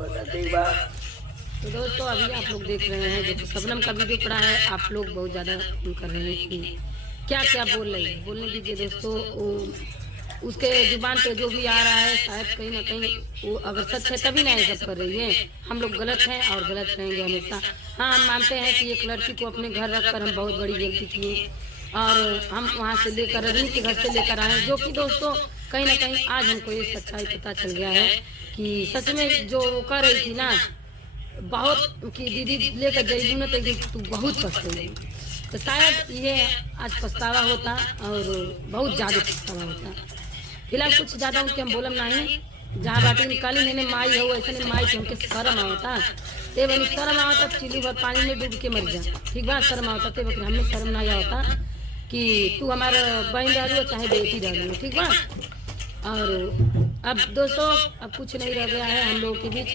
तो दोस्तों अभी आप लोग देख रहे हैं जो शबनम का वीडियो पड़ा है, आप लोग बहुत ज़्यादा कर रहे हैं कि क्या क्या बोल रहे हैं। बोलने दीजिए दोस्तों, उसके जुबान पे जो भी आ रहा है शायद कहीं ना कहीं वो अगर सच है तभी ना ये सब कर रही है। हम लोग गलत हैं और गलत रहेंगे हमेशा। हाँ, हम मानते हैं कि एक लड़की को अपने घर रखकर हम बहुत बड़ी गलती किए और हम वहाँ से लेकर रजनी के घर से लेकर आए, जो कि दोस्तों कहीं ना कहीं आज हमको ये सच्चाई पता चल गया है कि सच में जो वो कर रही थी ना, बहुत कि दीदी लेकर जईबू ना तो तू बहुत पछताई। तो शायद ये आज पछतावा होता और बहुत ज़्यादा पछतावा होता। फिलहाल कुछ ज़्यादा उनके हम बोलम नहीं, जहाँ बाटी निकाली मैंने माई हो ऐसे नहीं माई के हमके शर्म आवता। ते बनी शर्म आवता चिल्ली भर पानी में डूब के मर जा, ठीक बात शर्म आवता। ते बकरी हमें शर्म नहीं आवता कि तू हमारा बहन डाली हो चाहे बेटी डाली हो, ठीक बात। और अब दोस्तों अब कुछ नहीं रह गया है हम लोगों के बीच।